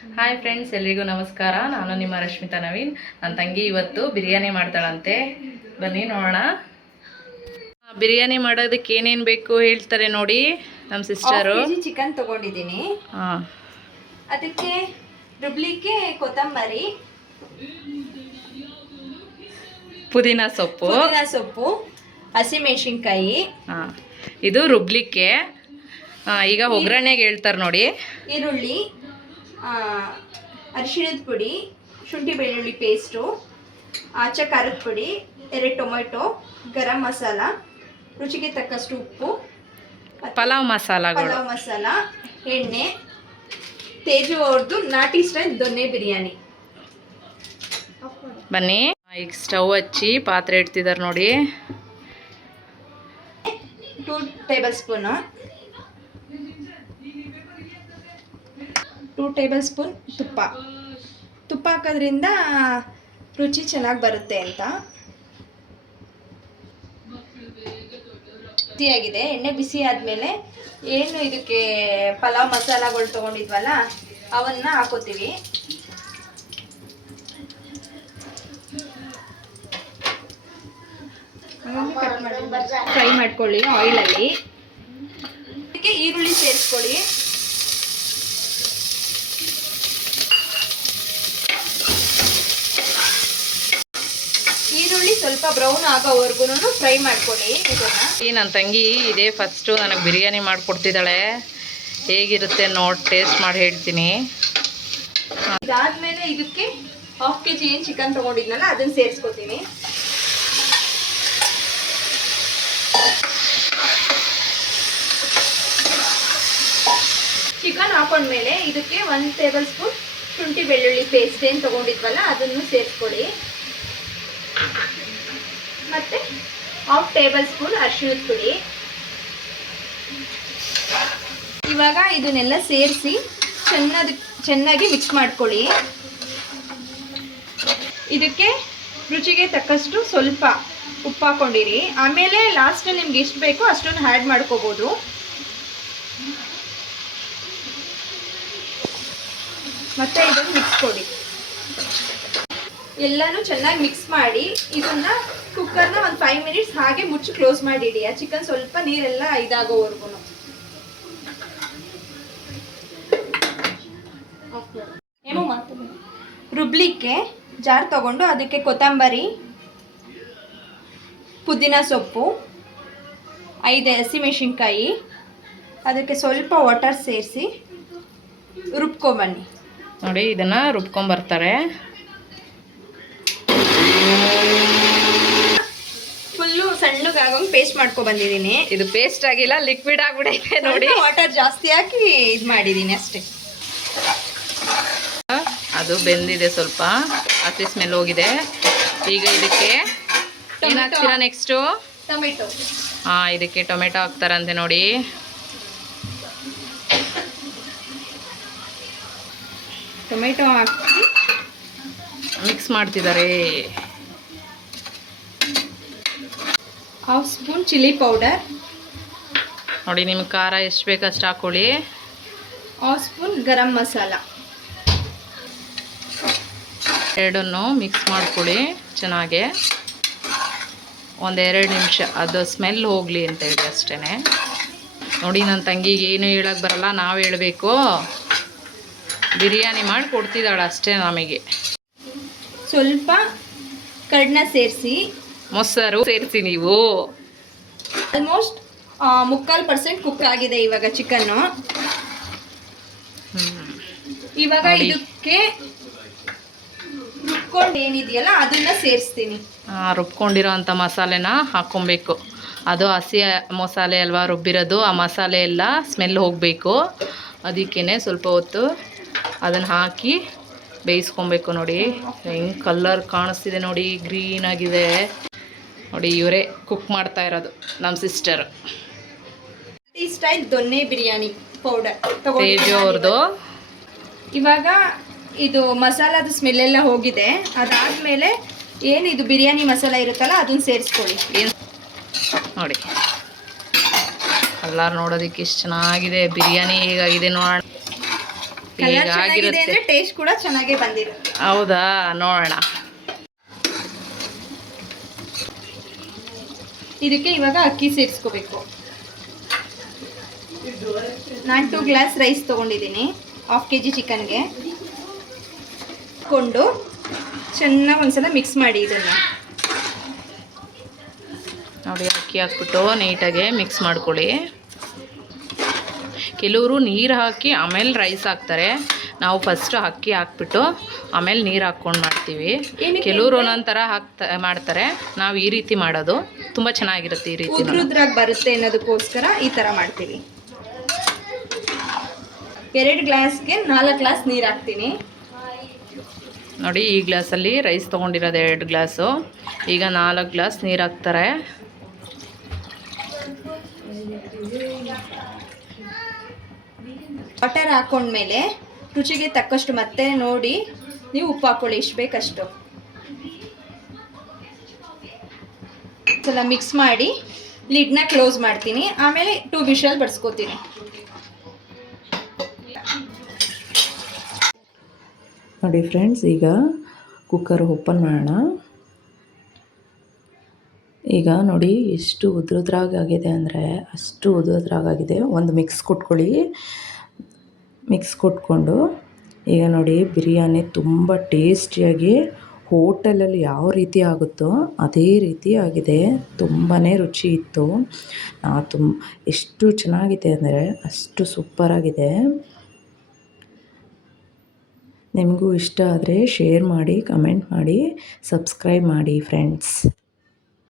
Hi friends, ಎಲ್ರಿಗೂ ನಮಸ್ಕಾರ. ನಾನು ನಿಮ್ಮ ರಶ್ಮಿತಾ ನವೀನ್. ನನ್ನ ತಂಗಿ ಇವತ್ತು ಬಿರಿಯಾನಿ ಮಾಡ್ತಾಳಂತೆ. ಬನ್ನಿ ನೋಡೋಣ. ಬಿರಿಯಾನಿ ಮಾಡೋದಕ್ಕೆ ಏನೇನು ಬೇಕು ಹೇಳ್ತಾರೆ ನೋಡಿ ನಮ್ಮ ಸಿಸ್ಟರು. ಚಿಕನ್ ತಗೊಂಡಿದ್ದೀನಿ. ಅದಕ್ಕೆ ರುಬ್ಲಿಕ್ಕೆ ಕೊತ್ತಂಬರಿ, ಪುದೀನ ಸೊಪ್ಪು, ಹಸಿಮೆಣಸಿನ್ಕಾಯಿ. ಇದು ರುಬ್ಲಿಕ್ಕೆ. ಈಗ ಒಗ್ಗರಣೆಗೆ ಹೇಳ್ತಾರೆ ನೋಡಿ. ಈರುಳ್ಳಿ, ಅರಿಶಿಣದ ಪುಡಿ, ಶುಂಠಿ ಬೆಳ್ಳುಳ್ಳಿ ಪೇಸ್ಟು, ಆಚ ಖಾರದ ಪುಡಿ, 2 ಟೊಮೆಟೊ, ಗರಂ ಮಸಾಲ, ರುಚಿಗೆ ತಕ್ಕಷ್ಟು ಉಪ್ಪು, ಪಲಾವ್ ಮಸಾಲ, ಎಣ್ಣೆ, ತೇಜು ಅವ್ರದ್ದು ನಾಟಿ ಸ್ಟೈಲ್ ದೊನ್ನೆ ಬಿರಿಯಾನಿ. ಬನ್ನಿ, ಈಗ ಸ್ಟವ್ ಹಚ್ಚಿ ಪಾತ್ರೆ ಇಡ್ತಿದ್ದಾರೆ ನೋಡಿ. 2 ಟೇಬಲ್ ಸ್ಪೂನು, 2 ಟೇಬಲ್ ಸ್ಪೂನ್ ತುಪ್ಪ ಹಾಕೋದ್ರಿಂದ ರುಚಿ ಚೆನ್ನಾಗಿ ಬರುತ್ತೆ ಅಂತ. ಬಿಸಿಯಾಗಿದೆ. ಎಣ್ಣೆ ಬಿಸಿ ಆದಮೇಲೆ ಏನು ಇದಕ್ಕೆ ಪಲಾವ್ ಮಸಾಲಗಳು ತೊಗೊಂಡಿದ್ವಲ್ಲ ಅವನ್ನ ಹಾಕೋತೀವಿ. ಫ್ರೈ ಮಾಡ್ಕೊಳ್ಳಿ ಆಯಿಲಲ್ಲಿ. ಇದಕ್ಕೆ ಈರುಳ್ಳಿ ಸೇರಿಸ್ಕೊಳ್ಳಿ. ಈರುಳ್ಳಿ ಸ್ವಲ್ಪ ಬ್ರೌನ್ ಆಗೋವರೆಗೂ ಫ್ರೈ ಮಾಡ್ಕೊಳ್ಳಿ. ನನ್ನ ತಂಗಿ ಇದೇ ಫಸ್ಟು ನನಗೆ ಬಿರಿಯಾನಿ ಮಾಡಿಕೊಡ್ತಿದ್ದಾಳೆ. ಹೇಗಿರುತ್ತೆ ನೋಡಿ ಟೇಸ್ಟ್ ಮಾಡಿ ಹೇಳ್ತೀನಿ. ಇದಾದ್ಮೇಲೆ ಇದಕ್ಕೆ 1/2 kg ಏನು ಚಿಕನ್ ತೊಗೊಂಡಿದ್ನಲ್ಲ ಅದನ್ನು ಸೇರಿಸ್ಕೊತೀನಿ. ಚಿಕನ್ ಹಾಕೊಂಡ್ಮೇಲೆ ಇದಕ್ಕೆ 1 ಟೇಬಲ್ ಸ್ಪೂನ್ ಶುಂಠಿ ಬೆಳ್ಳುಳ್ಳಿ ಪೇಸ್ಟ್ ಏನು ತೊಗೊಂಡಿದ್ವಲ್ಲ ಅದನ್ನು ಸೇರಿಸ್ಕೊಳ್ಳಿ. ಮತ್ತೆ 1/2 ಟೇಬಲ್ ಸ್ಪೂನ್ ಅರಿಶಿಣದ ಪುಡಿ. ಇವಾಗ ಇದನ್ನೆಲ್ಲ ಸೇರಿಸಿ ಚೆನ್ನಾಗಿ ಮಿಕ್ಸ್ ಮಾಡ್ಕೊಳ್ಳಿ. ಇದಕ್ಕೆ ರುಚಿಗೆ ತಕ್ಕಷ್ಟು ಸ್ವಲ್ಪ ಉಪ್ಪು ಹಾಕೊಂಡಿರಿ. ಆಮೇಲೆ ಲಾಸ್ಟಲ್ಲಿ ನಿಮ್ಗೆ ಎಷ್ಟು ಬೇಕೋ ಅಷ್ಟನ್ನು ಆ್ಯಡ್ ಮಾಡ್ಕೋಬೋದು. ಮತ್ತೆ ಇದನ್ನು ಮಿಕ್ಸ್ ಕೊಡಿ. ಎಲ್ಲನೂ ಚೆನ್ನಾಗಿ ಮಿಕ್ಸ್ ಮಾಡಿ ಇದನ್ನ ಕುಕ್ಕರ್ನ ಒಂದು 5 ಮಿನಿಟ್ಸ್ ಹಾಗೆ ಮುಚ್ಚಿ ಕ್ಲೋಸ್ ಮಾಡಿಡಿ. ಆ ಚಿಕನ್ ಸ್ವಲ್ಪ ನೀರೆಲ್ಲ ಇದಾಗೋವರೆಗೂ. ರುಬ್ಲಿಕ್ಕೆ ಜಾರ್ ತಗೊಂಡು ಅದಕ್ಕೆ ಕೊತ್ತಂಬರಿ, ಪುದೀನ ಸೊಪ್ಪು, 5 ಹಸಿಮೆಣಸಿನ್ಕಾಯಿ, ಅದಕ್ಕೆ ಸ್ವಲ್ಪ ವಾಟರ್ ಸೇರಿಸಿ ರುಬ್ಕೊಂಬನ್ನಿ. ನೋಡಿ, ಇದನ್ನು ರುಬ್ಕೊಂಬರ್ತಾರೆ. ಫುಲ್ಲು ಸಣ್ಣಗಾಗೋಂಗೆ ಪೇಸ್ಟ್ ಮಾಡ್ಕೊ ಬಂದಿದ್ದೀನಿ. ಇದು ಪೇಸ್ಟ್ ಆಗಿಲ್ಲ, ಲಿಕ್ವಿಡ್ ಆಗಿಬಿಡೈತೆ ನೋಡಿ. ವಾಟರ್ ಜಾಸ್ತಿ ಹಾಕಿ ಇದು ಮಾಡಿದ್ದೀನಿ ಅಷ್ಟೇ. ಅದು ಬೆಂದಿದೆ, ಸ್ವಲ್ಪ ಹಸಿ ಸ್ಮೆಲ್ ಹೋಗಿದೆ. ಈಗ ಇದಕ್ಕೆ ಏನು ಹಾಕ್ತೀರಾ ನೆಕ್ಸ್ಟು? ಟೊಮೆಟೊ. ಇದಕ್ಕೆ ಟೊಮೆಟೊ ಹಾಕ್ತಾರಂತೆ ನೋಡಿ. ಟೊಮೆಟೊ ಹಾಕಿ ಮಿಕ್ಸ್ ಮಾಡ್ತಿದ್ದಾರೆ. 1/2 ಸ್ಪೂನ್ ಚಿಲ್ಲಿ ಪೌಡರ್ ನೋಡಿ, ನಿಮ್ಗೆ ಖಾರ ಎಷ್ಟು ಬೇಕು ಅಷ್ಟು ಹಾಕ್ಕೊಳ್ಳಿ. 1/2 ಸ್ಪೂನ್ ಗರಂ ಮಸಾಲ. ಎರಡನ್ನು ಮಿಕ್ಸ್ ಮಾಡ್ಕೊಳ್ಳಿ ಚೆನ್ನಾಗೆ. 1-2 ನಿಮಿಷ ಅದು ಸ್ಮೆಲ್ ಹೋಗಲಿ ಅಂತೇಳಿ ಅಷ್ಟೇ. ನೋಡಿ, ನನ್ನ ತಂಗಿಗೆ ಏನು ಹೇಳೋಕ್ಕೆ ಬರಲ್ಲ, ನಾವು ಹೇಳಬೇಕು. ಬಿರಿಯಾನಿ ಮಾಡಿ ಕೊಡ್ತಿದ್ದಾಳೆ ಅಷ್ಟೇ ನಮಗೆ. ಸ್ವಲ್ಪ ಕರ್ಡನ್ನ ಸೇರಿಸಿ, ಮೊಸರು ಸೇರಿಸಿ. ನೀವು ಆಲ್ಮೋಸ್ಟ್ 3/4% ಕುಕ್ ಆಗಿದೆ ಇವಾಗ ಚಿಕನ್ನು. ಇವಾಗ ಇದಕ್ಕೆ ರುಬ್ಕೊಂಡು ಏನಿದೆಯಲ್ಲ ಅದನ್ನ ಸೇರಿಸ್ತೀನಿ. ರುಬ್ಕೊಂಡಿರೋ ಅಂಥ ಮಸಾಲೆನ ಹಾಕ್ಕೊಬೇಕು. ಅದು ಹಸಿ ಮಸಾಲೆ ಅಲ್ವಾ ರುಬ್ಬಿರೋದು. ಆ ಮಸಾಲೆ ಎಲ್ಲ ಸ್ಮೆಲ್ ಹೋಗಬೇಕು. ಅದಕ್ಕೇ ಸ್ವಲ್ಪ ಹೊತ್ತು ಅದನ್ನು ಹಾಕಿ ಬೇಯಿಸ್ಕೊಬೇಕು. ನೋಡಿ ಹೆಂಗೆ ಕಲರ್ ಕಾಣಿಸ್ತಿದೆ ನೋಡಿ, ಗ್ರೀನ್ ಆಗಿದೆ ನೋಡಿ. ಇವರೇ ಕುಕ್ ಮಾಡ್ತಾ ಇರೋದು ನಮ್ಮ ಸಿಸ್ಟರ್. ಈ ಸ್ಟೈಲ್ ದೊನ್ನೆ ಬಿರಿಯಾನಿ ಪೌಡರ್ ತೇಜು ಅವ್ರದ್ದು. ಇವಾಗ ಇದು ಮಸಾಲದ ಸ್ಮೆಲ್ ಎಲ್ಲ ಹೋಗಿದೆ. ಅದಾದಮೇಲೆ ಏನು ಇದು ಬಿರಿಯಾನಿ ಮಸಾಲ ಇರುತ್ತಲ್ಲ ಅದನ್ನು ಸೇರಿಸ್ಕೊಳ್ಳಿ. ನೋಡಿ, ಕಲರ್ ನೋಡೋದಕ್ಕೆ ಎಷ್ಟು ಚೆನ್ನಾಗಿದೆ. ಬಿರಿಯಾನಿ ಹೇಗಾಗಿದೆ ನೋಡೋಣ. ಕಲರ್ ಈಗ ಚೆನ್ನಾಗಿದೆ ಆಗಿರುತ್ತೆ. ಅಂದ್ರೆ ಟೇಸ್ಟ್ ಕೂಡ ಚೆನ್ನಾಗೇ ಬಂದಿರುತ್ತೆ. ಹೌದಾ, ನೋಡೋಣ. ಇದಕ್ಕೆ ಇವಾಗ ಅಕ್ಕಿ ಸೇರಿಸ್ಕೋಬೇಕು. ನಾನು 2 ಗ್ಲಾಸ್ ರೈಸ್ ತೊಗೊಂಡಿದ್ದೀನಿ ಹಾಫ್ kg ಚಿಕನ್ಗೆ. ಕೊಂಡು ಚೆನ್ನಾಗಿ ಒಂದ್ಸಲ ಮಿಕ್ಸ್ ಮಾಡಿ ಇದನ್ನು. ನೋಡಿ, ಅಕ್ಕಿ ಹಾಕ್ಬಿಟ್ಟು ನೀಟಾಗಿ ಮಿಕ್ಸ್ ಮಾಡ್ಕೊಳ್ಳಿ. ಕೆಲವರು ನೀರು ಹಾಕಿ ಆಮೇಲೆ ರೈಸ್ ಹಾಕ್ತಾರೆ. ನಾವು ಫಸ್ಟು ಅಕ್ಕಿ ಹಾಕ್ಬಿಟ್ಟು ಆಮೇಲೆ ನೀರು ಹಾಕ್ಕೊಂಡು ಮಾಡ್ತೀವಿ. ಕೆಲವರು ಒಂದೊಂದು ಥರ ಮಾಡ್ತಾರೆ. ನಾವು ಈ ರೀತಿ ಮಾಡೋದು ತುಂಬ ಚೆನ್ನಾಗಿರುತ್ತೆ. ಈ ರೀತಿ ಉದ್ರುದ್ರಾಗಿ ಬರುತ್ತೆ ಅನ್ನೋದಕ್ಕೋಸ್ಕರ ಈ ಥರ ಮಾಡ್ತೀವಿ. 2 ಗ್ಲಾಸ್ಗೆ 4 ಗ್ಲಾಸ್ ನೀರು ಹಾಕ್ತೀನಿ. ನೋಡಿ, ಈ ಗ್ಲಾಸಲ್ಲಿ ರೈಸ್ ತೊಗೊಂಡಿರೋದು 2 ಗ್ಲಾಸು. ಈಗ 4 ಗ್ಲಾಸ್ ನೀರು ಹಾಕ್ತಾರೆ. ಬಟರ್ ಹಾಕೊಂಡ್ಮೇಲೆ ರುಚಿಗೆ ತಕ್ಕಷ್ಟು ಮತ್ತೆ ನೋಡಿ ನೀವು ಉಪ್ಪು ಹಾಕೊಳ್ಳಿ, ಇಷ್ಟು ಬೇಕಷ್ಟು. ಸಲ ಮಿಕ್ಸ್ ಮಾಡಿ ಲಿಡ್ನ ಕ್ಲೋಸ್ ಮಾಡ್ತೀನಿ. ಆಮೇಲೆ 2 ವಿಷಲ್ ಬಡಿಸ್ಕೋತೀನಿ. ನೋಡಿ ಫ್ರೆಂಡ್ಸ್, ಈಗ ಕುಕ್ಕರ್ ಓಪನ್ ಮಾಡೋಣ. ಈಗ ನೋಡಿ ಎಷ್ಟು ಉದ್ರುದ್ರಾಗಿದೆ ಅಂದರೆ ಅಷ್ಟು ಉದ್ರುದ್ರಾಗಿದೆ. ಒಂದು ಮಿಕ್ಸ್ ಕೊಟ್ಕೊಳ್ಳಿ. ಮಿಕ್ಸ್ ಕೊಟ್ಕೊಂಡು ಈಗ ನೋಡಿ ಬಿರಿಯಾನಿ ತುಂಬ ಟೇಸ್ಟಿಯಾಗಿ ಹೋಟೆಲಲ್ಲಿ ಯಾವ ರೀತಿ ಆಗುತ್ತೋ ಅದೇ ರೀತಿ ಆಗಿದೆ. ತುಂಬಾ ರುಚಿ ಇತ್ತು. ಎಷ್ಟು ಚೆನ್ನಾಗಿದೆ ಅಂದರೆ ಅಷ್ಟು ಸೂಪರಾಗಿದೆ. ನಿಮಗೂ ಇಷ್ಟ ಆದರೆ ಶೇರ್ ಮಾಡಿ, ಕಮೆಂಟ್ ಮಾಡಿ, ಸಬ್ಸ್ಕ್ರೈಬ್ ಮಾಡಿ ಫ್ರೆಂಡ್ಸ್.